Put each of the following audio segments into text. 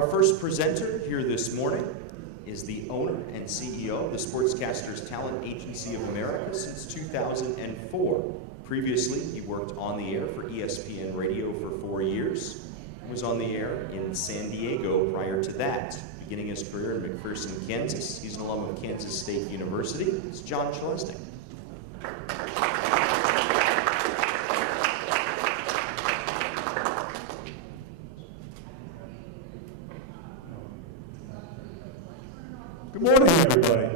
Our first presenter here this morning is the owner and CEO of the Sportscasters Talent Agency of America since 2004. Previously, he worked on the air for ESPN Radio for 4 years. He was on the air in San Diego prior to that, beginning his career in McPherson, Kansas. He's an alum of Kansas State University. It's Jon Chelesnik. Good morning, everybody.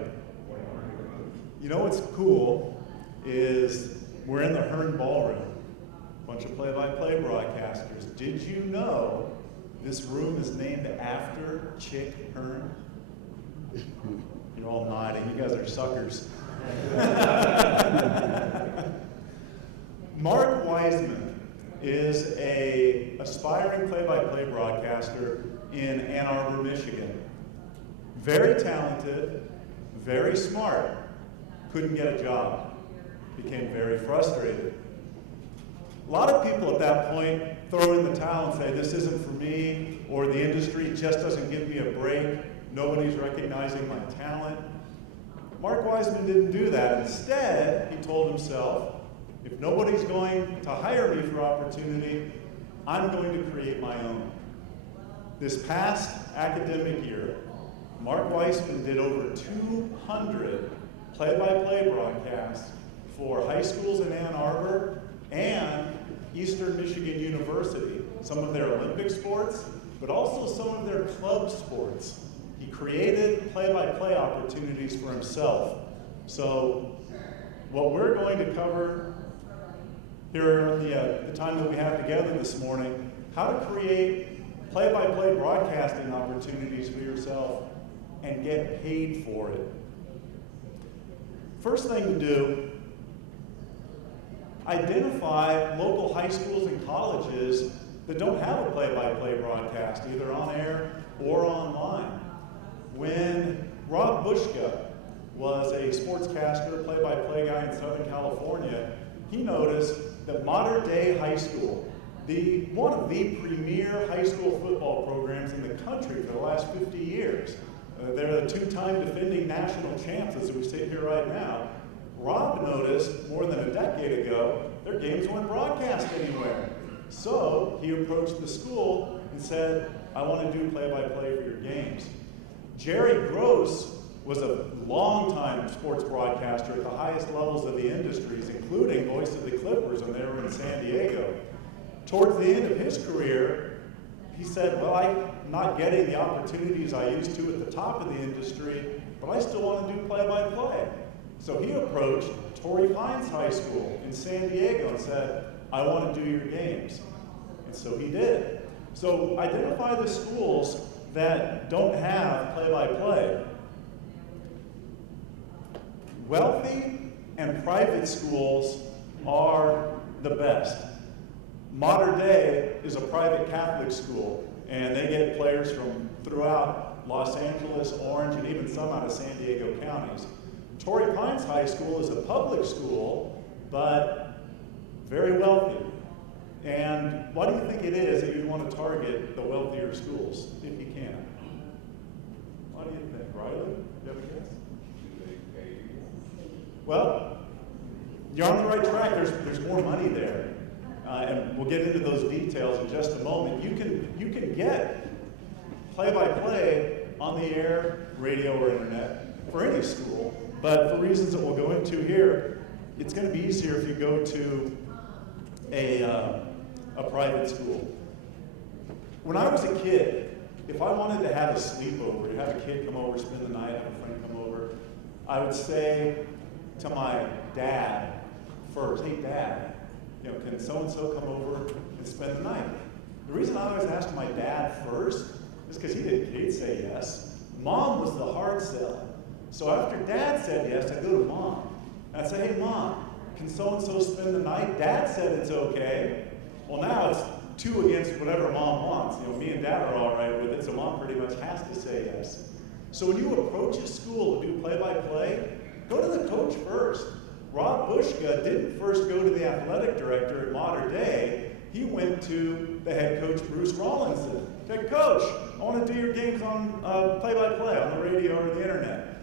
You know what's cool is we're in the Hearn Ballroom, a bunch of play-by-play broadcasters. Did you know this room is named after Chick Hearn? You're all nodding. You guys are suckers. Mark Wiseman is an aspiring play-by-play broadcaster in Ann Arbor, Michigan. Very talented, very smart, couldn't get a job, became very frustrated. A lot of people at that point throw in the towel and say, this isn't for me, or the industry just doesn't give me a break, nobody's recognizing my talent. Mark Wiseman didn't do that. Instead, he told himself, if nobody's going to hire me for opportunity, I'm going to create my own. This past academic year, Mark Wiseman did over 200 play-by-play broadcasts for high schools in Ann Arbor and Eastern Michigan University, some of their Olympic sports, but also some of their club sports. He created play-by-play opportunities for himself. So what we're going to cover here at the time that we have together this morning, how to create play-by-play broadcasting opportunities for yourself and get paid for it. First thing to do, identify local high schools and colleges that don't have a play-by-play broadcast, either on air or online. When Rob Bushka was a sportscaster, play-by-play guy in Southern California, he noticed that Modern Day High School, one of the premier high school football programs in the country for the last 50 years, they're the two-time defending national champs as we sit here right now. Rob noticed more than a decade ago, their games weren't broadcast anywhere. So he approached the school and said, I want to do play-by-play for your games. Jerry Gross was a longtime sports broadcaster at the highest levels of the industries, including voice of the Clippers, and they were in San Diego. Towards the end of his career, he said, well, I'm not getting the opportunities I used to at the top of the industry, but I still want to do play-by-play. So he approached Torrey Pines High School in San Diego and said, I want to do your games. And so he did. So identify the schools that don't have play-by-play. Wealthy and private schools are the best. Modern Day is a private Catholic school, and they get players from throughout Los Angeles, Orange, and even some out of San Diego counties. Torrey Pines High School is a public school, but very wealthy. And why do you think it is that you want to target the wealthier schools, if you can? Why do you think? Riley, do you have a guess? Well, you're on the right track. There's more money there. And we'll get into those details in just a moment. You can get play-by-play on the air, radio, or internet for any school, but for reasons that we'll go into here, it's going to be easier if you go to a private school. When I was a kid, if I wanted to have a sleepover, to have a kid come over, spend the night, have a friend come over, I would say to my dad first, hey, Dad, can so-and-so come over and spend the night? The reason I always asked my dad first is because he'd say yes. Mom was the hard sell. So after Dad said yes, I'd go to Mom. And I'd say, hey, Mom, can so-and-so spend the night? Dad said it's okay. Well, now it's 2 against whatever Mom wants. Me and Dad are all right with it, so Mom pretty much has to say yes. So when you approach a school to do play-by-play, go to the coach first. Rob Bushka didn't first go to the athletic director at Modern Day. he went to the head coach, Bruce Rawlinson. Said, Coach, I want to do your games on play-by-play on the radio or the internet.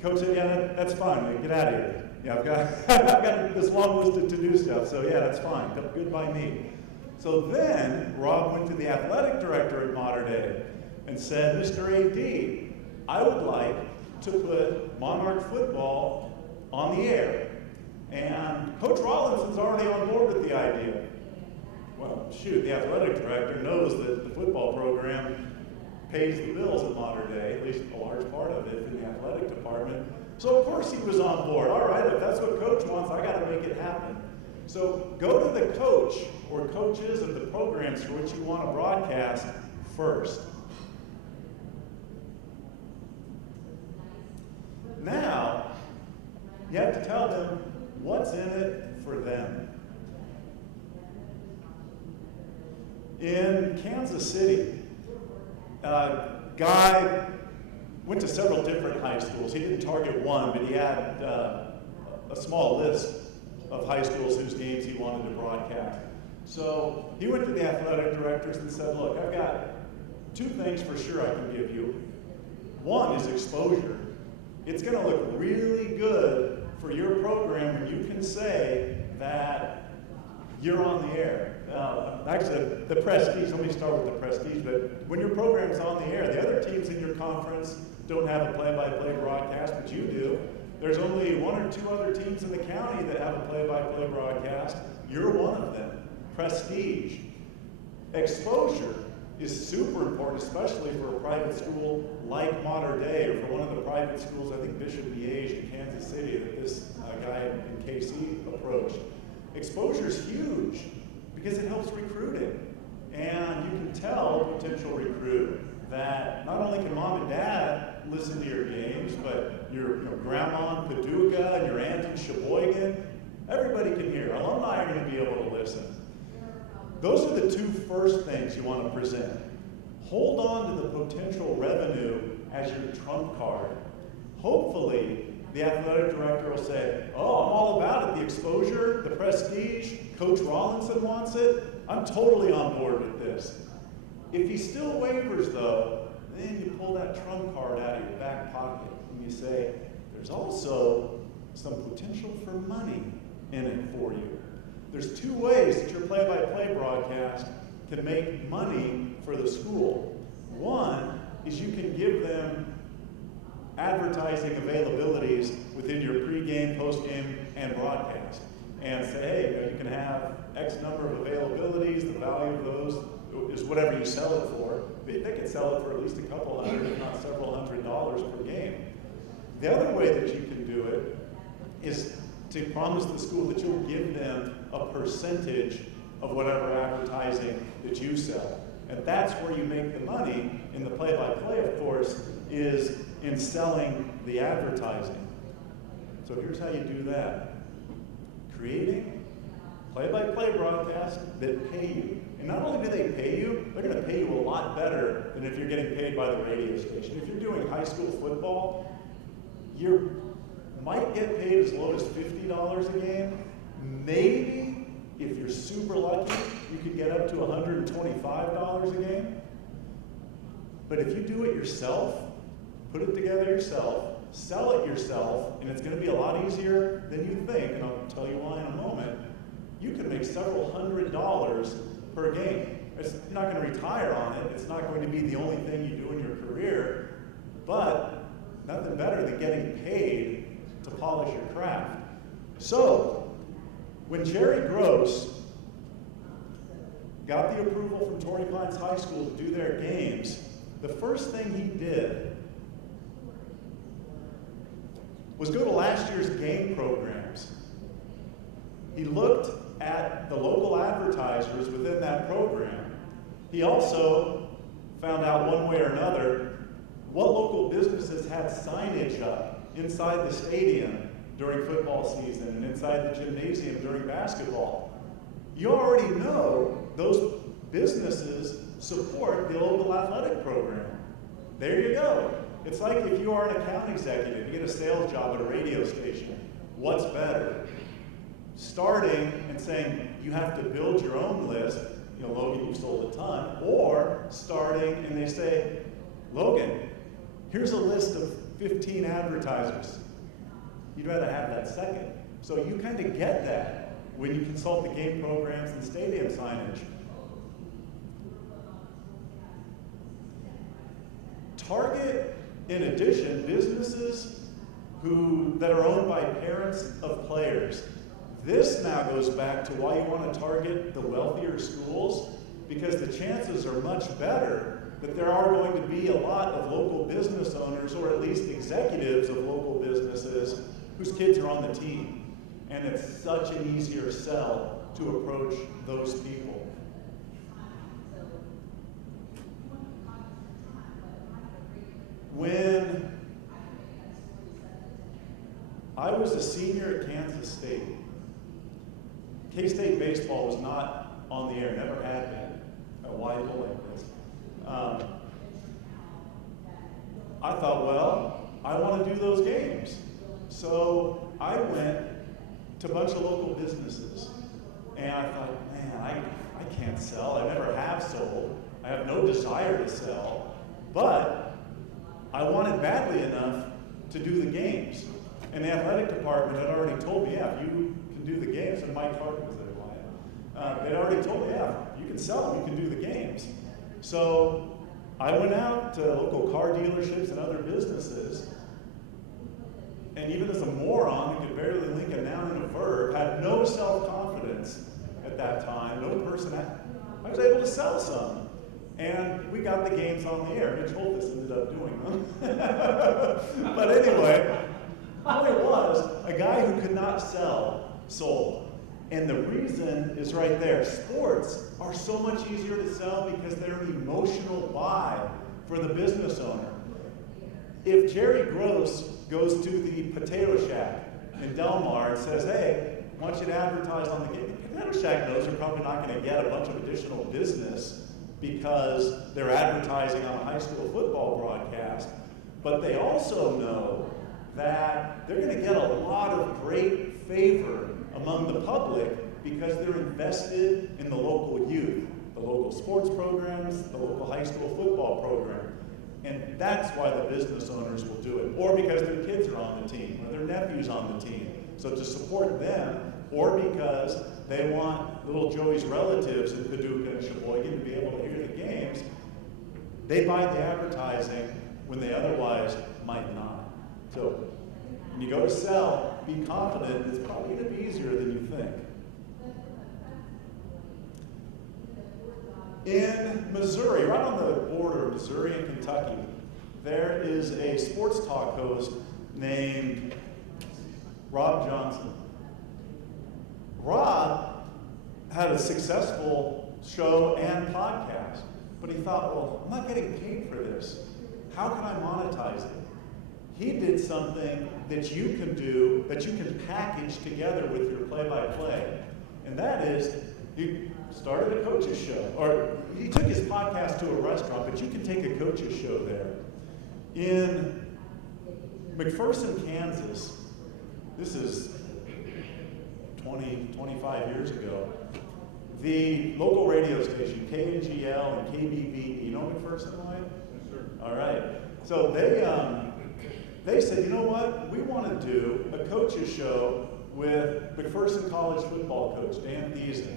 Coach said, yeah, that's fine. Man. Get out of here. Yeah, I've got this long list of to-do stuff, so yeah, that's fine. Good by me. So then, Rob went to the athletic director at Mater Dei and said, Mr. AD, I would like to put Monarch football on the air. And Coach Rawlinson's already on board with the idea. Well, shoot, the athletic director knows that the football program pays the bills at Mater Dei, at least a large part of it in the athletic department. So of course he was on board. All right, if that's what Coach wants, I got to make it happen. So go to the coach or coaches of the programs for which you want to broadcast first. Now, you have to tell them what's in it for them. In Kansas City, a guy went to several different high schools. He didn't target one, but he had a small list of high schools whose games he wanted to broadcast. So he went to the athletic directors and said, look, I've got two things for sure I can give you. One is exposure. It's going to look really good for your program when you can say that you're on the air. Actually, the prestige, let me start with the prestige, but when your program's on the air, the other teams in your conference don't have a play-by-play broadcast, but you do. There's only one or two other teams in the county that have a play-by-play broadcast. You're one of them. Prestige. Exposure is super important, especially for a private school like Mater Dei, or for one of the private schools, I think Bishop Miege in Kansas City, that this guy in KC approached. Exposure is huge because it helps recruiting. And you can tell a potential recruit that not only can mom and dad listen to your games, but your grandma in Paducah and your aunt in Sheboygan, everybody can hear. Alumni are going to be able to listen. Those are the two first things you want to present. Hold on to the potential revenue as your trump card. Hopefully, the athletic director will say, oh, I'm all about it. The exposure, the prestige, Coach Rawlinson wants it. I'm totally on board with this. If he still wavers, though, then you pull that trump card out of your back pocket and you say, there's also some potential for money in it for you. There's two ways that your play-by-play broadcast can make money for the school. One is you can give them advertising availabilities within your pregame, postgame, and broadcast. And say, hey, you can have X number of availabilities, the value of those is whatever you sell it for. They can sell it for at least a couple hundred, if not several $100s per game. The other way that you can do it is to promise the school that you'll give them a percentage of whatever advertising that you sell. And that's where you make the money in the play-by-play, of course, is in selling the advertising. So here's how you do that. Creating play-by-play broadcasts that pay you. And not only do they pay you, they're going to pay you a lot better than if you're getting paid by the radio station. If you're doing high school football, you might get paid as low as $50 a game. Maybe, if you're super lucky, you could get up to $125 a game. But if you do it yourself, put it together yourself, sell it yourself, and it's going to be a lot easier than you think, and I'll tell you why in a moment, you can make several $100s per game. It's not going to retire on it. It's not going to be the only thing you do in your career, but nothing better than getting paid to polish your craft. So, when Jerry Gross got the approval from Torrey Pines High School to do their games, the first thing he did was go to last year's game programs. He looked at the local advertisers within that program. He also found out one way or another what local businesses had signage up inside the stadium during football season and inside the gymnasium during basketball. You already know those businesses support the local athletic program. There you go. It's like if you are an account executive, you get a sales job at a radio station. What's better? starting and saying you have to build your own list, you know, Logan, you've sold a ton, or starting and they say, Logan, here's a list of 15 advertisers. You'd rather have that second. So you kind of get that when you consult the game programs and stadium signage. Target, in addition, businesses that are owned by parents of players. This now goes back to why you want to target the wealthier schools, because the chances are much better that there are going to be a lot of local business owners, or at least executives of local businesses, whose kids are on the team. And it's such an easier sell to approach those people. When I was a senior at Kansas State, K-State baseball was not on the air, never had been. Why go like this? I thought, well, I want to do those games. So I went to a bunch of local businesses, and I thought, man, I can't sell. I never have sold. I have no desire to sell, but I wanted badly enough to do the games. And the athletic department had already told me, yeah, if you can do the games, and Mike Clark was there, they'd already told me, yeah, you can sell them, you can do the games. So I went out to local car dealerships and other businesses, and even as a moron who could barely link a noun and a verb, had no self-confidence at that time, no personality, I was able to sell some. And we got the games on the air. Mitch Holtis ended up doing them. But anyway, all it was, a guy who could not sell, sold. And the reason is right there. Sports are so much easier to sell because they're an emotional buy for the business owner. If Jerry Gross goes to the Potato Shack in Del Mar and says, hey, I want you to advertise on the game, the Potato Shack knows they're probably not going to get a bunch of additional business because they're advertising on a high school football broadcast, but they also know that they're going to get a lot of great favor among the public because they're invested in the local youth, the local sports programs, the local high school football program. And that's why the business owners will do it. Or because their kids are on the team, or their nephew's on the team. So to support them, or because they want little Joey's relatives in Paducah and Sheboygan to be able to hear the games, they buy the advertising when they otherwise might not. So when you go to sell, be confident it's probably going to be easier than you think. In Missouri, right on the border of Missouri and Kentucky, there is a sports talk host named Rob Johnson. Rob had a successful show and podcast, but he thought, well, I'm not getting paid for this. How can I monetize it? He did something that you can do, that you can package together with your play-by-play, and that is, he started a coach's show, or he took his podcast to a restaurant, but you can take a coach's show there. In McPherson, Kansas, this is 25 years ago, the local radio station, KNGL and KBB, you know McPherson, Lloyd? Yes, sir. All right. So they said, you know what? We want to do a coach's show with McPherson College football coach, Dan Thiessen.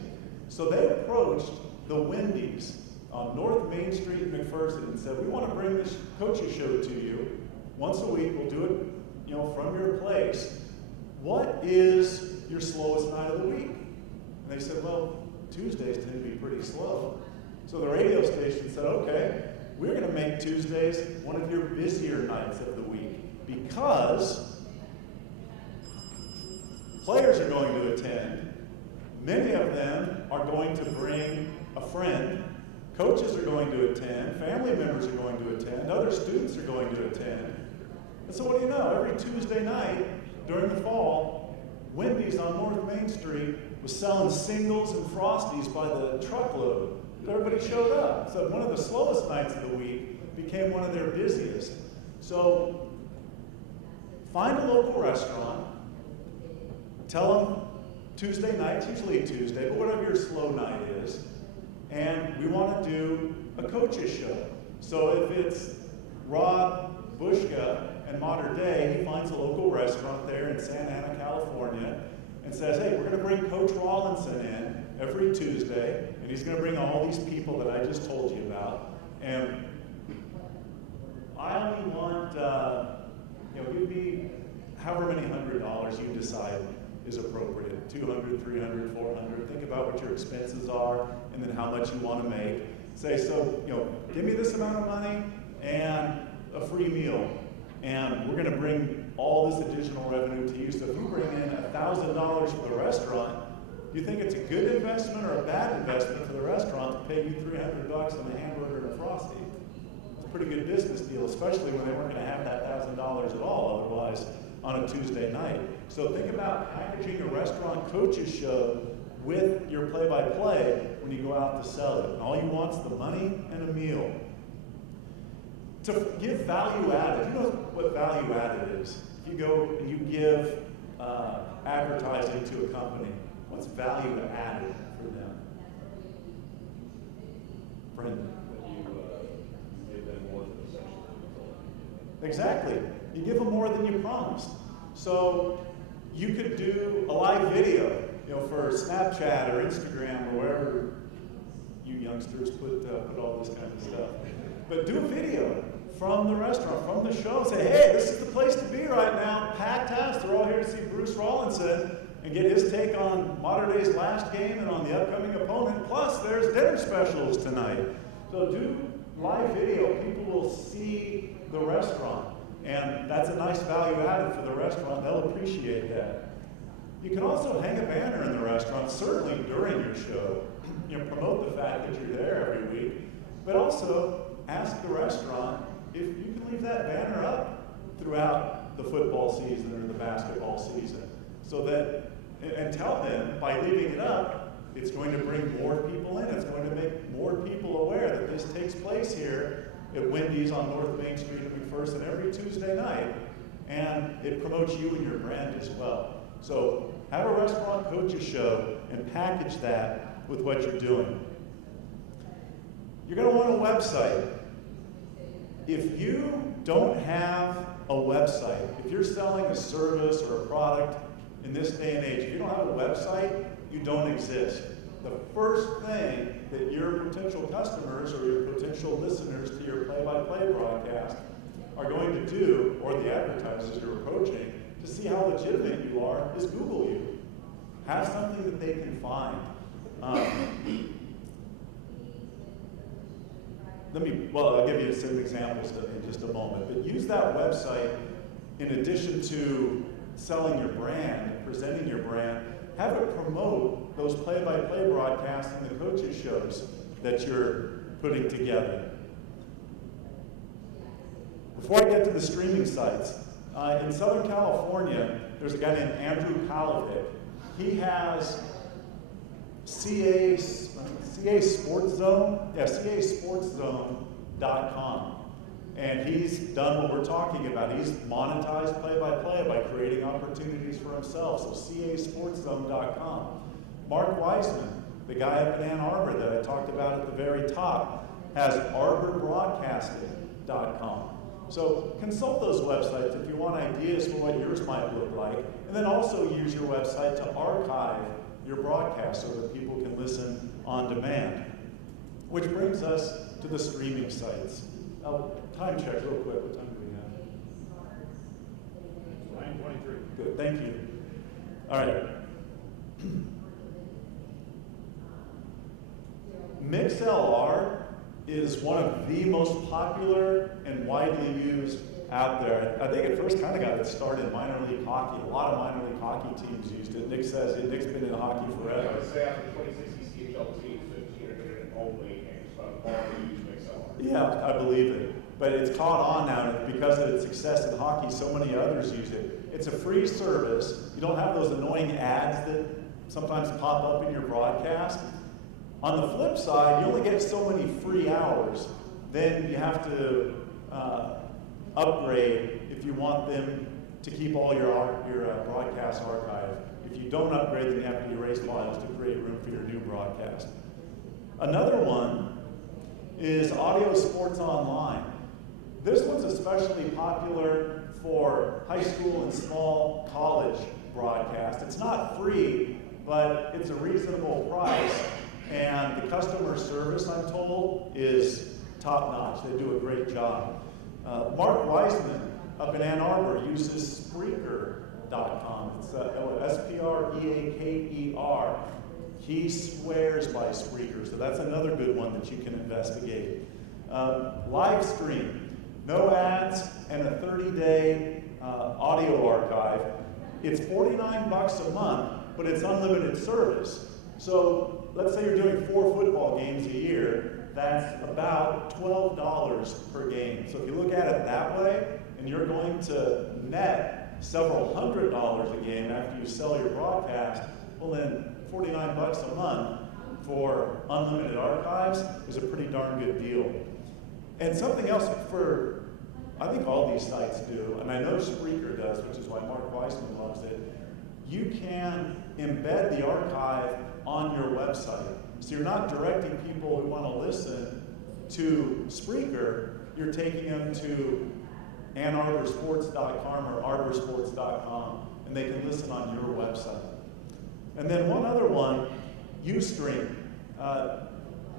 So they approached the Wendy's on North Main Street in McPherson and said, we want to bring this coach's show to you once a week. We'll do it, from your place. What is your slowest night of the week? And they said, well, Tuesdays tend to be pretty slow. So the radio station said, okay, we're going to make Tuesdays one of your busier nights of the week because players are going to attend. Many of them are going to bring a friend. Coaches are going to attend. Family members are going to attend. Other students are going to attend. And so what do you know? Every Tuesday night during the fall, Wendy's on North Main Street was selling singles and Frosties by the truckload. Everybody showed up. So one of the slowest nights of the week became one of their busiest. So find a local restaurant, tell them Tuesday night's usually a Tuesday, but whatever your slow night is, and we want to do a coaches show. So if it's Rob Bushka and Modern Day, he finds a local restaurant there in Santa Ana, California, and says, hey, we're going to bring Coach Rawlinson in every Tuesday, and he's going to bring all these people that I just told you about. And I only want, give me however many $100 you decide is appropriate, 200, 300, 400. Think about what your expenses are, and then how much you want to make. Say, so, give me this amount of money and a free meal, and we're going to bring all this additional revenue to you. So if you bring in $1,000 for the restaurant, do you think it's a good investment or a bad investment for the restaurant to pay you $300 on a hamburger and a Frosty? It's a pretty good business deal, especially when they weren't going to have that $1,000 at all otherwise on a Tuesday night. So think about packaging a restaurant coaches show with your play-by-play when you go out to sell it. And all you want is the money and a meal. To give value added, you know what value added is? If you go and you give advertising to a company, what's value added for them? Brendan? You give them more than essentially. Exactly. You give them more than you promised. So you could do a live video, for Snapchat or Instagram or wherever you youngsters put all this kind of stuff. But do a video from the restaurant, from the show, and say, hey, this is the place to be right now. Packed house. They're all here to see Bruce Rawlinson and get his take on Modern Day's last game and on the upcoming opponent. Plus, there's dinner specials tonight. So do live video. People will see the restaurant. And that's a nice value added for the restaurant. They'll appreciate that. You can also hang a banner in the restaurant, certainly during your show. Promote the fact that you're there every week. But also ask the restaurant if you can leave that banner up throughout the football season or the basketball season. So that, and tell them by leaving it up, it's going to bring more people in. It's going to make more people aware that this takes place here at Wendy's on North Main Street and McPherson every Tuesday night, and it promotes you and your brand as well. So have a restaurant coaches show and package that with what you're doing. You're going to want a website. If you don't have a website, if you're selling a service or a product in this day and age, if you don't have a website, you don't exist. The first thing that your potential customers or your potential listeners to your play-by-play broadcast are going to do, or the advertisers you're approaching, to see how legitimate you are, is Google you. Have something that they can find. I'll give you some examples in just a moment, but use that website in addition to selling your brand, presenting your brand. Have it promote those play-by-play broadcasts and the coaches shows that you're putting together. Before I get to the streaming sites, in Southern California, there's a guy named Andrew Palovic. He has CA Sports Zone, CASportszone.com. And he's done what we're talking about. He's monetized play-by-play by creating opportunities for himself. So CASportszone.com. Mark Weisman, the guy up in Ann Arbor that I talked about at the very top, has ArborBroadcasting.com. So consult those websites if you want ideas for what yours might look like. And then also use your website to archive your broadcast so that people can listen on demand. Which brings us to the streaming sites. Time check real quick. What time do we have? 9:23. Good, thank you. All right. MixLR is one of the most popular and widely used out there. I think it first kind of got its start in minor league hockey. A lot of minor league hockey teams used it. Nick says Nick's been in hockey I forever. would say after 2060 CHL teams, that internet only games, but all use MixLR. Yeah, I believe it. But it's caught on now, and because of its success in hockey, so many others use it. It's a free service. You don't have those annoying ads that sometimes pop up in your broadcast. On the flip side, you only get so many free hours. Then you have to upgrade if you want them to keep all your broadcast archive. If If you don't upgrade, then you have to erase files to create room for your new broadcast. Another one is Audio Sports Online. This one's especially popular for high school and small college broadcast. It's not free, but it's a reasonable price, and the customer service, I'm told, is top-notch. They do a great job. Mark Weisman up in Ann Arbor uses Spreaker.com. It's S-P-R-E-A-K-E-R. He swears by Spreaker, so that's another good one that you can investigate. Live stream, no ads, and a 30-day audio archive. It's $49 a month, but it's unlimited service. So let's say you're doing 4 football games a year, that's about $12 per game. So if you look at it that way, and you're going to net several $100s a game after you sell your broadcast, well then $49 a month for unlimited archives is a pretty darn good deal. And something else for, I think all these sites do, and I know Spreaker does, which is why Mark Weisman loves it, you can embed the archive on your website. So you're not directing people who want to listen to Spreaker, you're taking them to AnnArborSports.com or ArborSports.com, and they can listen on your website. And then one other one, Ustream.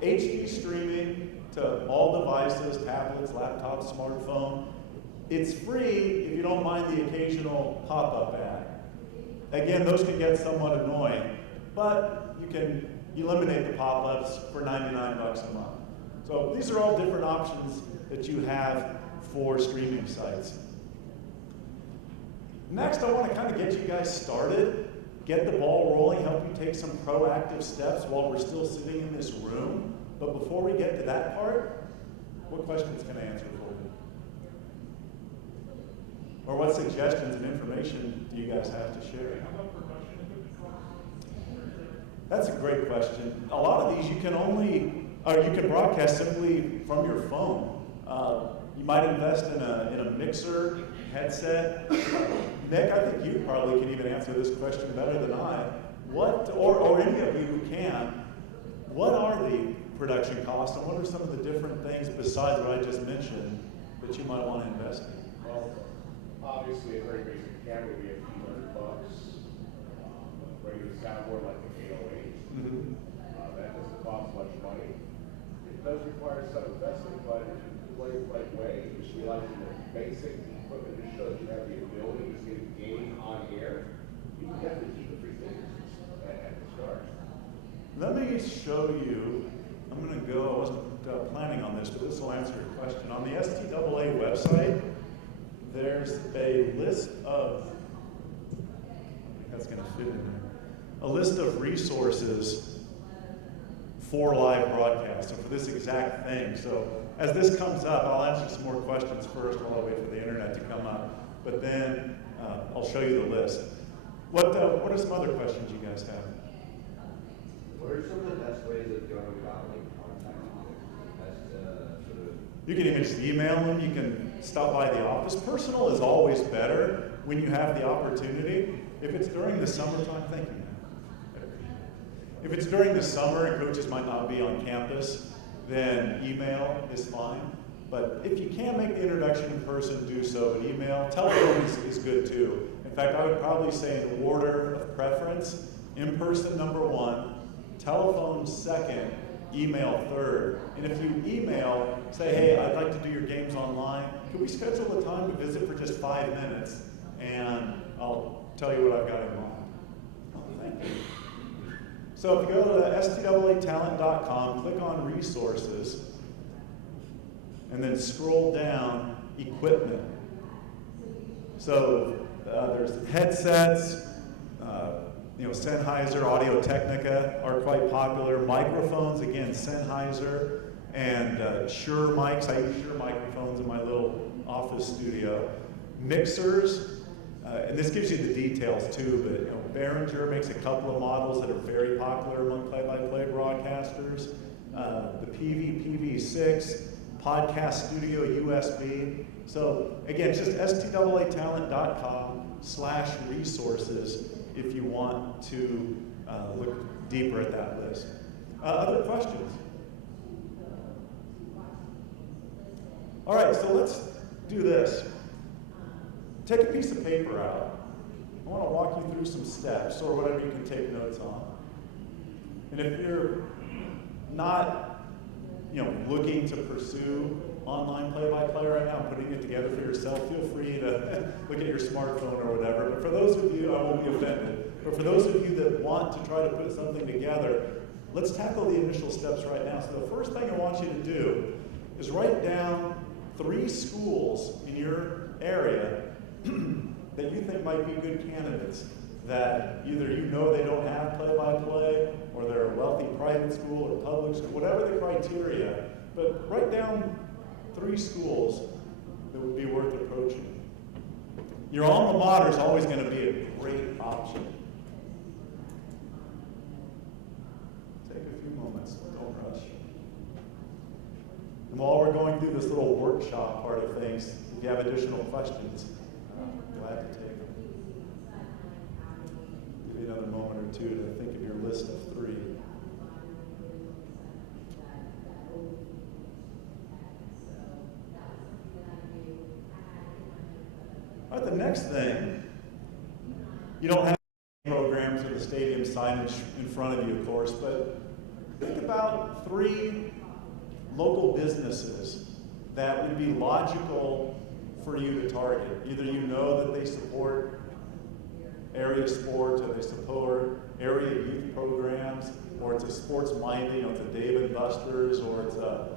HD streaming to all devices, tablets, laptops, smartphone. It's free if you don't mind the occasional pop-up ad. Again, those can get somewhat annoying, but you can eliminate the pop-ups for $99 a month. So these are all different options that you have for streaming sites. Next, I want to kind of get you guys started, get the ball rolling, help you take some proactive steps while we're still sitting in this room. But before we get to that part, what questions can I answer for you? Or what suggestions and information do you guys have to share? That's a great question. A lot of these you can broadcast simply from your phone. You might invest in a mixer, headset. Nick, I think you probably can even answer this question better than I. Or any of you who can, what are the production costs, and what are some of the different things besides what I just mentioned that you might want to invest in? Well, obviously a very basic camera would be a few $100. A regular soundboard like an 808. Mm-hmm. That doesn't cost much money. It does require some investment, but if you play the right way, just realizing the basic equipment just shows you have the ability to get a game on air, you can definitely keep it for things at the start. Let me show you. I wasn't planning on this, but this will answer your question. On the STAA website, there's a list of, that's going to fit in there, a list of resources for live broadcast, and for this exact thing. So as this comes up, I'll answer some more questions first while I wait for the internet to come up, but then I'll show you the list. What are some other questions you guys have? What are some of the best ways of going about contacting you? You can even just email them. You can stop by the office. Personal is always better when you have the opportunity. If it's during the summertime, thank you, man. If it's during the summer and coaches might not be on campus, then email is fine. But if you can't make the introduction in person, do so. But email, telephone is good too. In fact, I would probably say in order of preference, in person number 1, telephone second, email third. And if you email, say, hey, I'd like to do your games online. Could we schedule a time to visit for just 5 minutes? And I'll tell you what I've got in mind. Oh, thank you. So if you go to staatalent.com, click on resources, and then scroll down equipment. So there's headsets, Sennheiser, Audio-Technica are quite popular. Microphones, again, Sennheiser, and Shure mics. I use Shure microphones in my little office studio. Mixers, and this gives you the details too, but Behringer makes a couple of models that are very popular among play-by-play broadcasters. The PV6, Podcast Studio USB. So again, it's just staatalent.com/resources. if you want to look deeper at that list. Other questions? All right, so let's do this. Take a piece of paper out. I want to walk you through some steps or whatever you can take notes on. And if you're not, looking to pursue online play-by-play right now, putting it together for yourself, feel free to look at your smartphone or whatever. But for those of you, I won't be offended, but for those of you that want to try to put something together, let's tackle the initial steps right now. So the first thing I want you to do is write down 3 schools in your area that you think might be good candidates, that either they don't have play-by-play, or they're a wealthy private school or public school, whatever the criteria, but write down 3 schools that would be worth approaching. Your alma mater is always going to be a great option. Take a few moments, don't rush. And while we're going through this little workshop part of things, if you have additional questions, I'm glad to take them. Give you another moment or two to think of your list of 3. All right, the next thing, you don't have programs or the stadium signage in front of you, of course, but think about 3 local businesses that would be logical for you to target. Either that they support area sports, or they support area youth programs, or it's a sports-minded, it's a Dave & Buster's, or it's a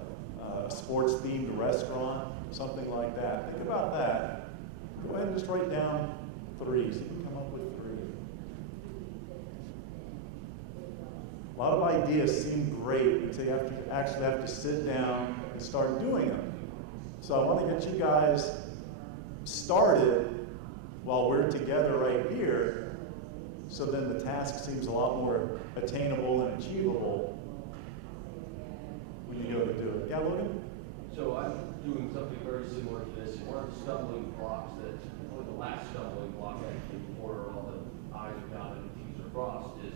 sports-themed restaurant, something like that. Think about that. Go ahead and just write down 3. See if you can come up with 3. A lot of ideas seem great until you actually have to sit down and start doing them. So I want to get you guys started while we're together right here, so then the task seems a lot more attainable and achievable when you go to do it. Yeah, Logan? So I'm doing something very similar to this. One of the stumbling blocks the last stumbling block actually before all the I's are dotted and T's are crossed is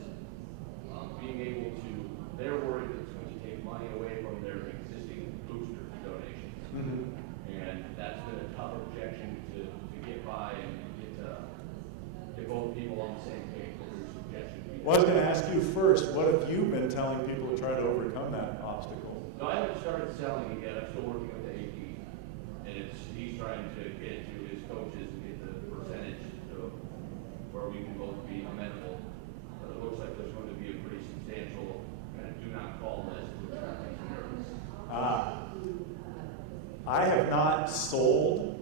being able to, they're worried that it's going to take money away from their existing booster donations. Mm-hmm. And that's been a tough objection to get by and get both people on the same page with your suggestion. Well, I was going to ask you first, what have you been telling people to try to overcome that obstacle? No, I haven't started selling it yet. I'm still working with the AD. And he's trying to get it to his coaches and get the percentage to where we can both be amenable. But it looks like there's going to be a pretty substantial kind of do not call list, which makes me nervous. I have not sold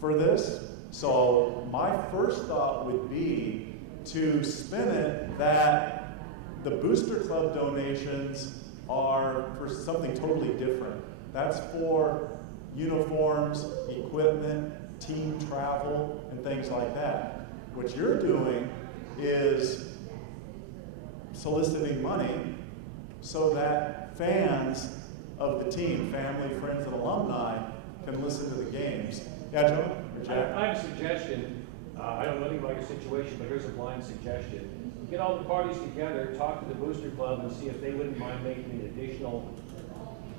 for this, so my first thought would be to spin it that the Booster Club donations are for something totally different. That's for uniforms, equipment, team travel, and things like that. What you're doing is soliciting money so that fans of the team, family, friends, and alumni, can listen to the games. Yeah, Joe? Or Jack? I have a suggestion. I don't know anything about your situation, but here's a blind suggestion. Get all the parties together, talk to the Booster Club, and see if they wouldn't mind making an additional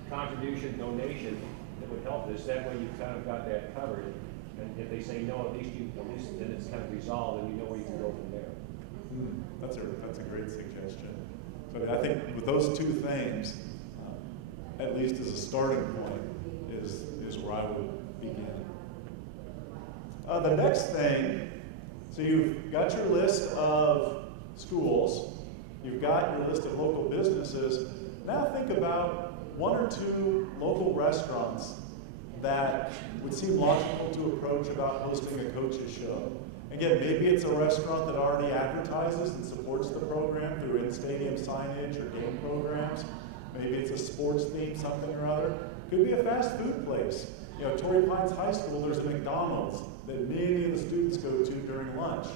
contribution donation that would help this. That way you've kind of got that covered. And if they say no, at least then it's kind of resolved, and you know where you can go from there. That's a great suggestion. So I think with those 2 things, at least as a starting point, is where I would begin. The next thing, so you've got your list of schools, you've got your list of local businesses. Now think about 1 or 2 local restaurants that would seem logical to approach about hosting a coach's show. Again, maybe it's a restaurant that already advertises and supports the program through in-stadium signage or game programs. Maybe it's a sports theme, something or other. Could be a fast food place. Torrey Pines High School, there's a McDonald's that many of the students go to during lunch.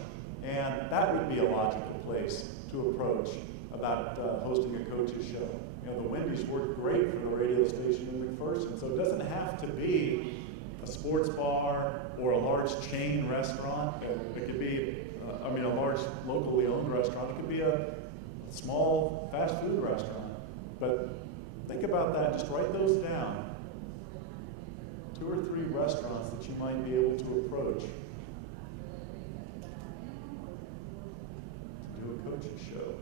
And that would be a logical place to approach about hosting a coach's show. The Wendy's worked great for the radio station in McPherson, so it doesn't have to be a sports bar or a large chain restaurant. It could be a large locally owned restaurant. It could be a small fast food restaurant. But think about that, just write those down. 2 or 3 restaurants that you might be able to approach to do a coaching show.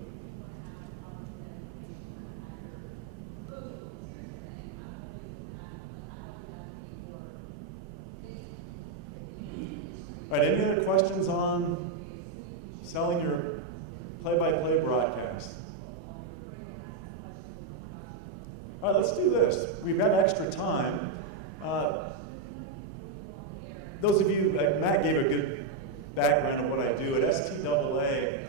All right, any other questions on selling your play-by-play broadcast? All right, let's do this. We've got extra time. Those of you, Matt gave a good background of what I do. At STAA,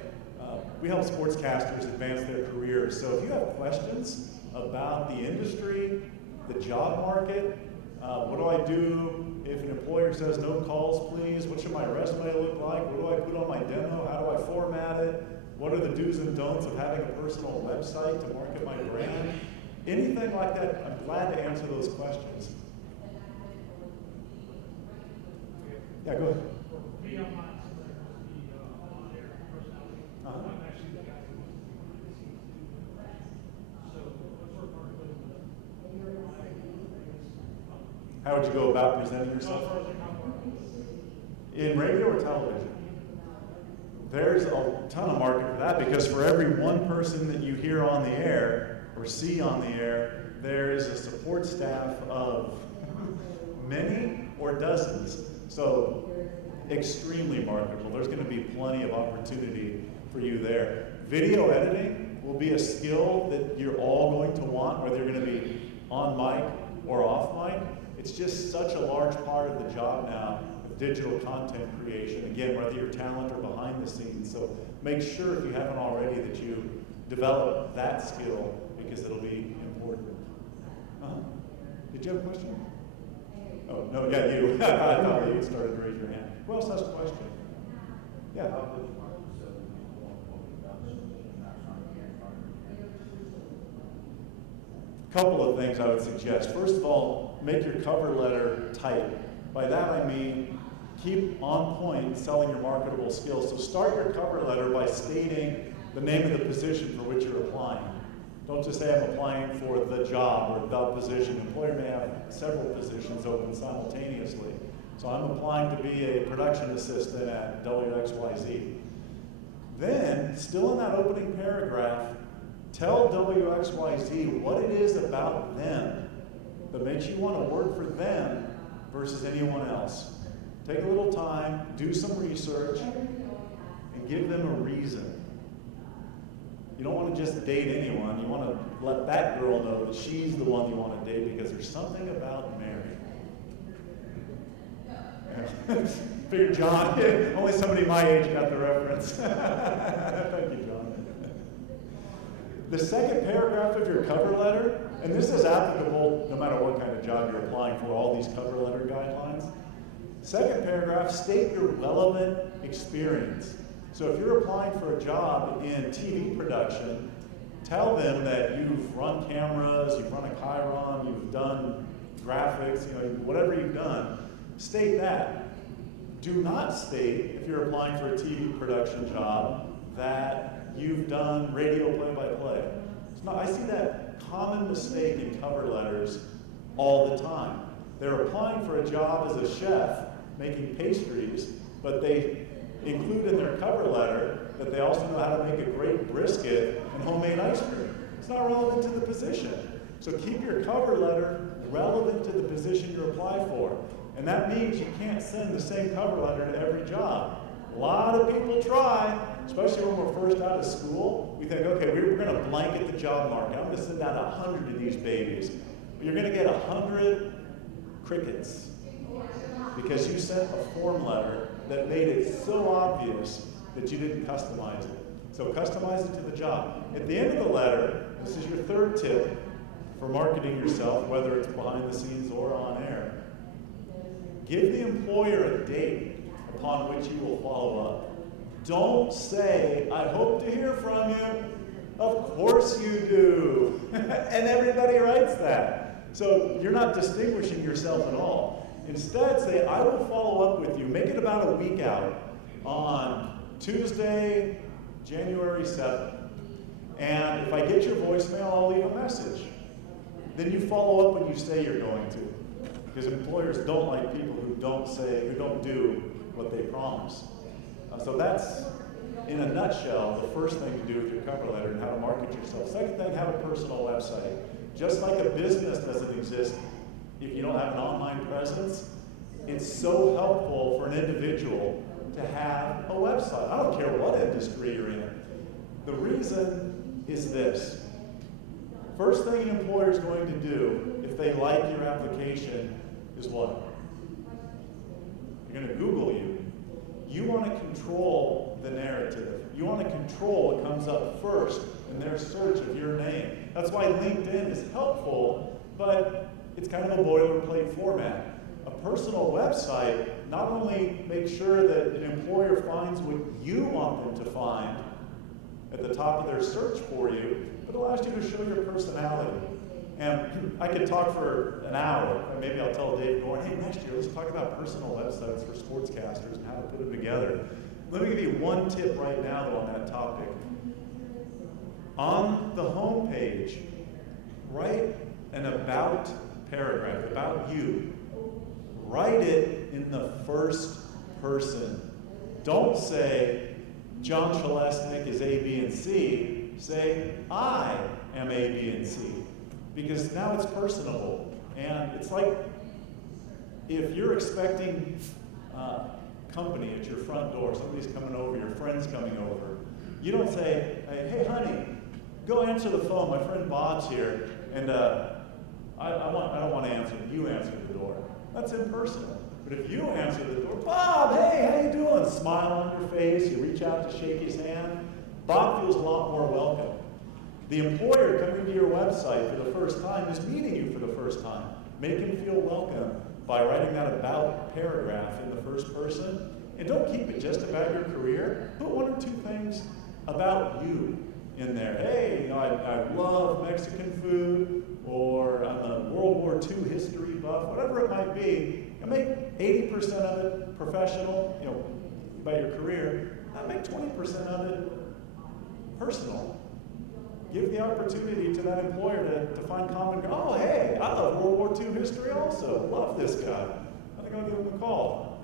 we help sportscasters advance their careers. So if you have questions about the industry, the job market, what do I do if an employer says no calls, please? What should my resume look like? What do I put on my demo? How do I format it? What are the do's and don'ts of having a personal website to market my brand? Anything like that, I'm glad to answer those questions. Yeah, go ahead. Me, I'm not somebody who wants to be on air personality. I'm actually the guy who wants to be behind the scenes too. So, what sort of market with How would you go about presenting yourself? In radio or television? There's a ton of market for that, because for every one person that you hear on the air or see on the air, there is a support staff of many or dozens. So extremely marketable. There's going to be plenty of opportunity for you there. Video editing will be a skill that you're all going to want, whether you're going to be on mic or off mic. It's just such a large part of the job now of digital content creation. Again, whether you're talent or behind the scenes. So make sure, if you haven't already, that you develop that skill, because it'll be important. Did you have a question? Oh, no, yeah, you. I thought you started to raise your hand. Who else has a question? Yeah. Couple of things I would suggest. First of all, make your cover letter tight. By that I mean keep on point selling your marketable skills. So start your cover letter by stating the name of the position for which you're applying. Don't just say I'm applying for the job or the position. An employer may have several positions open simultaneously. So I'm applying to be a production assistant at WXYZ. Then, still in that opening paragraph, tell WXYZ what it is about them that makes you want to work for them versus anyone else. Take a little time, do some research, and give them a reason. You don't want to just date anyone. You want to let that girl know that she's the one you want to date, because there's something about Mary. Figured John, only somebody my age got the reference. Thank you, John. The second paragraph of your cover letter, and this is applicable no matter what kind of job you're applying for, all these cover letter guidelines. Second paragraph, state your relevant experience. So if you're applying for a job in TV production, tell them that you've run cameras, you've run a Chiron, you've done graphics, whatever you've done. State that. Do not state, if you're applying for a TV production job, that you've done radio play-by-play. I see that common mistake in cover letters all the time. They're applying for a job as a chef making pastries, but they include in their cover letter that they also know how to make a great brisket and homemade ice cream. It's not relevant to the position. So keep your cover letter relevant to the position you apply for. And that means you can't send the same cover letter to every job. A lot of people try, especially when we're first out of school. We think, okay, we're going to blanket the job market. I'm going to send out 100 of these babies. But you're going to get 100 crickets because you sent a form letter that made it so obvious that you didn't customize it. So customize it to the job. At the end of the letter, this is your third tip for marketing yourself, whether it's behind the scenes or on air. Give the employer a date upon which you will follow up. Don't say, I hope to hear from you. Of course you do. And everybody writes that. So you're not distinguishing yourself at all. Instead, say, I will follow up with you. Make it about a week out on Tuesday, January 7th. And if I get your voicemail, I'll leave a message. Then you follow up when you say you're going to. Because employers don't like people who don't do what they promise. So that's, in a nutshell, the first thing to do with your cover letter and how to market yourself. Second thing, have a personal website. Just like a business doesn't exist if you don't have an online presence, it's so helpful for an individual to have a website. I don't care what industry you're in. The reason is this. First thing an employer is going to do if they like your application is what? They're going to Google you. You want to control the narrative. You want to control what comes up first in their search of your name. That's why LinkedIn is helpful, but it's kind of a boilerplate format. A personal website not only makes sure that an employer finds what you want them to find at the top of their search for you, but allows you to show your personality. And I could talk for an hour. Maybe I'll tell Dave Gorn, hey, next year let's talk about personal websites for sportscasters and how to put them together. Let me give you one tip right now though on that topic. On the home page, write an about paragraph, about you. Write it in the first person. Don't say, Jon Chelesnik is A, B, and C. Say, I am A, B, and C. Because now it's personable. And it's like if you're expecting company at your front door, somebody's coming over, your friend's coming over, you don't say, hey honey, go answer the phone, my friend Bob's here, and I don't want to answer, you answer the door. That's impersonal. But if you answer the door, Bob, hey, how you doing? Smile on your face, you reach out to shake his hand, Bob feels a lot more welcome. The employer coming to your website for the first time is meeting you for the first time. Make him feel welcome by writing that about paragraph in the first person. And don't keep it just about your career. Put one or two things about you in there. Hey, I love Mexican food, or I'm a World War II history buff, whatever it might be. And make 80% of it professional, about your career. Make 20% of it personal. Give the opportunity to that employer to find common, oh, hey, I love World War II history also. Love this guy. I think I'll give him a call.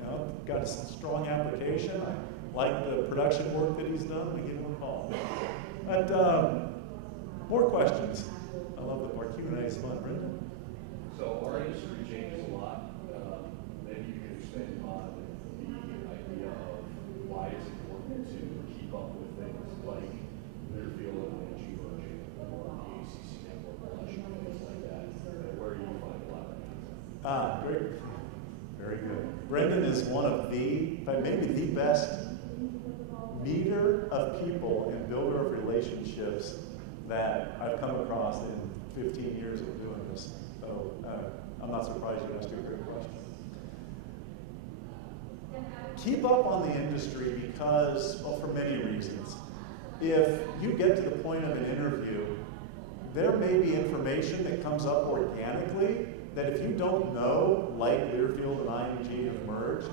Got a strong application. I like the production work that he's done. I give him a call. But more questions. I love the part. Q&A is fun, Brendan. So our industry changes a lot. Maybe you can expand on the idea of why it's important to keep up with things like Learfield and the ACC network, things like that, and where you find a lot of that. Great. Very good. Brendan is one of maybe the best meter of people and builder of relationships that I've come across in 15 years of doing this. So I'm not surprised you asked a great question. Keep up on the industry because, well, for many reasons. If you get to the point of an interview, there may be information that comes up organically that if you don't know, like Learfield and IMG have merged,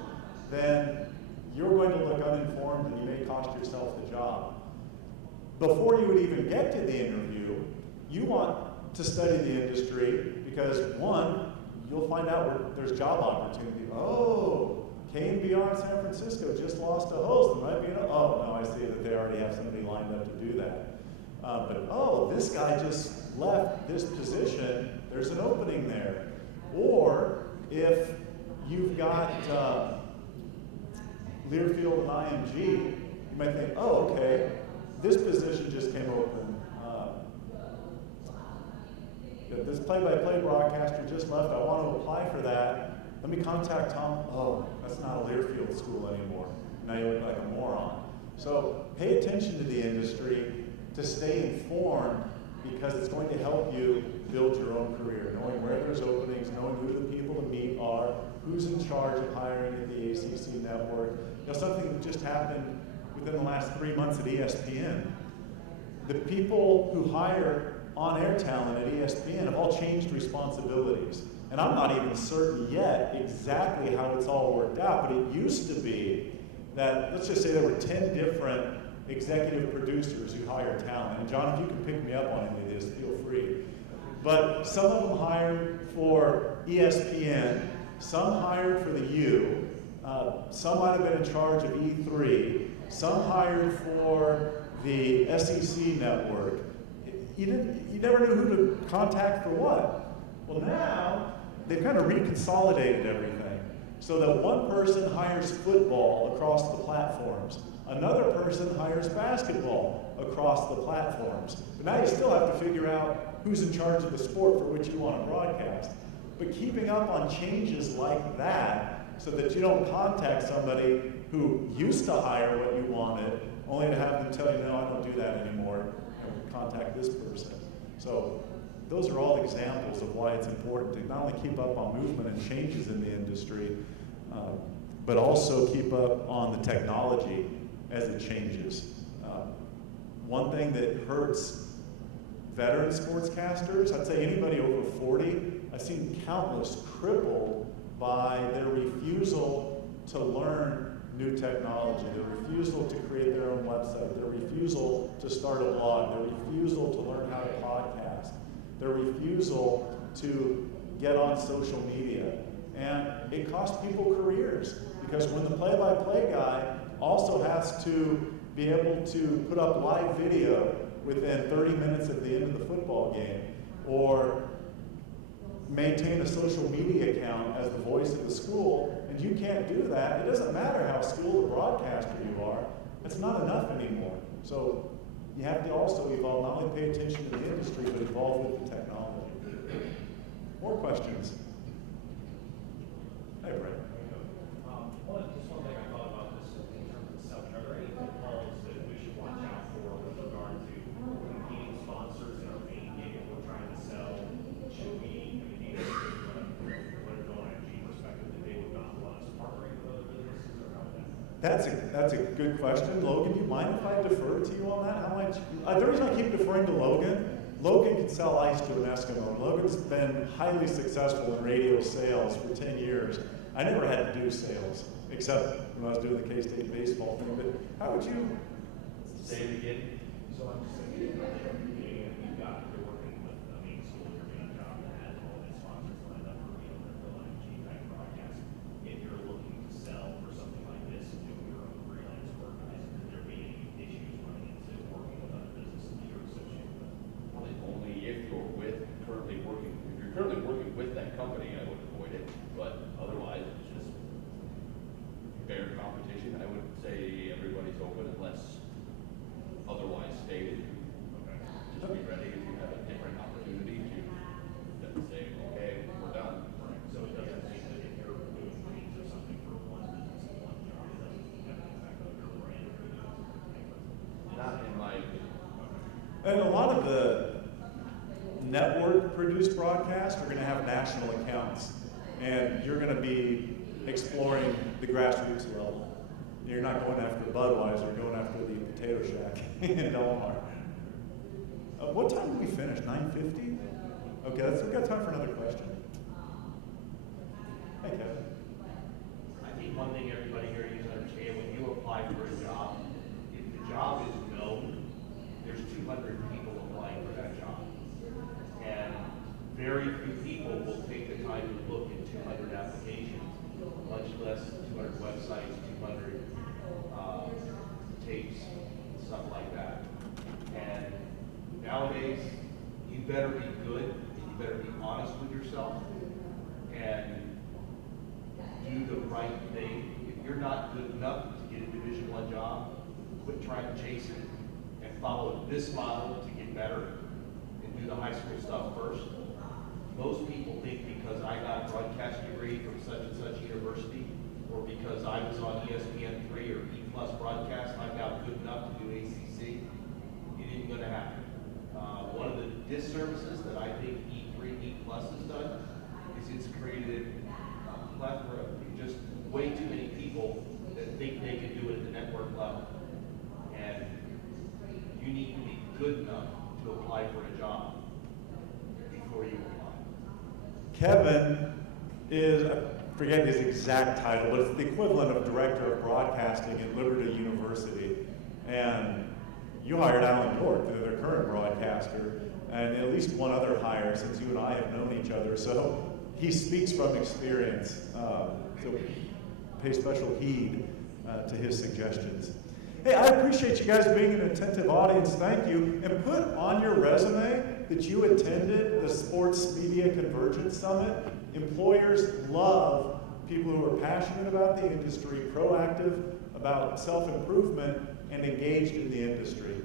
then you're going to look uninformed and you may cost yourself the job. Before you would even get to the interview, you want to study the industry because, one, you'll find out where there's job opportunity. Oh, K&BR in San Francisco just lost a host. There might be oh, no, I see that they already have somebody lined up to do that. But, oh, this guy just left this position. There's an opening there. Or if you've got Learfield and IMG, you might think, oh, okay, this position just came open. This play-by-play broadcaster just left. I want to apply for that. Let me contact Tom. Oh, that's not a Learfield school anymore. Now you look like a moron. So pay attention to the industry to stay informed because it's going to help you build your own career, knowing where there's openings, knowing who the people to meet are, who's in charge of hiring at the ACC network. Something that just happened within the last 3 months at ESPN. The people who hire on-air talent at ESPN have all changed responsibilities. And I'm not even certain yet exactly how it's all worked out, but it used to be that, let's just say there were 10 different executive producers who hire talent. And John, if you can pick me up on any of this, feel free. But some of them hired for ESPN, some hired for the U, some might have been in charge of E3, some hired for the SEC network. You never knew who to contact for what. Well, now they've kind of reconsolidated everything so that one person hires football across the platforms, another person hires basketball across the platforms. But now you still have to figure out who's in charge of the sport for which you want to broadcast. But keeping up on changes like that so that you don't contact somebody who used to hire what you wanted, only to have them tell you, no, I don't do that anymore, and contact this person. So those are all examples of why it's important to not only keep up on movement and changes in the industry, but also keep up on the technology as it changes. One thing that hurts veteran sportscasters, I'd say anybody over 40, I've seen countless crippled by their refusal to learn new technology, their refusal to create their own website, their refusal to start a blog, their refusal to learn how to podcast, their refusal to get on social media. And it costs people careers, because when the play-by-play guy also has to be able to put up live video within 30 minutes of the end of the football game, or maintain a social media account as the voice of the school, and you can't do that, it doesn't matter how skilled a broadcaster you are, it's not enough anymore. So you have to also evolve, not only pay attention to the industry, but evolve with the technology. More questions? Hey, Brett. Just one thing I thought about this in terms of selling. Are there any pitfalls that we should watch out for with regard to competing sponsors in our main game if we're trying to sell? Should we, do you what is on IG perspective that they would not want us partnering with other businesses, or how would that? That's a good question. Logan, do you mind if I defer to you on that? How much? The reason I keep deferring to Logan, Logan can sell ice to an Eskimo. Logan's been highly successful in radio sales for 10 years. I never had to do sales, except when I was doing the K-State baseball thing. But how would you? Say it again. So I'm just thinking about the meeting that you've got, you're working with the main school, your main job, that has all these sponsors lined up for, the IG type broadcast. If you're looking to sell for something like this, doing your own freelance work, could there be any issues running into working with other businesses that you're associated with? Probably only if you're currently working with that company, I would avoid it. But otherwise, it's just fair competition. I would say everybody's open unless otherwise stated. Okay. Just be ready if you have a different opportunity to then say, okay, we're done. Right. So it doesn't mean that if you're doing meetings or something for one business and one job, it doesn't have an effect on your brand or anything. Not in my opinion. And a lot of the network-produced broadcasts are going to have national accounts, and you're going to be exploring the grassroots level. You're not going after Budweiser, you're going after the Potato Shack in Delmar. What time did we finish? 9:50? Okay, we've got time for another question. Hey, Kevin. I think one thing everybody here needs to understand, when you apply for a job, if the job is known, there's 200 people applying for that job. And very few people will take the time to look at 200 applications, much less 200 websites, 200 tapes, stuff like that. And nowadays, you better be good, and you better be honest with yourself, and do the right thing. If you're not good enough to get a Division I job, quit trying to chase it and follow this model to get better and do the high school stuff first. Most people think because I got a broadcast degree from such and such university, or because I was on ESPN 3 or E+ broadcast, I'm now good enough to do ACC. It isn't going to happen. One of the disservices that I think E3, E+ has done is it's created a plethora, just way too many people that think they can do it at the network level. And you need to be good enough to apply for a job before you apply. Kevin is forget his exact title, but it's the equivalent of Director of Broadcasting at Liberty University. And you hired Alan York, their current broadcaster, and at least one other hire since you and I have known each other. So he speaks from experience. So pay special heed to his suggestions. Hey, I appreciate you guys being an attentive audience. Thank you. And put on your resume that you attended the Sports Media Convergence Summit. Employers love people who are passionate about the industry, proactive about self-improvement, and engaged in the industry.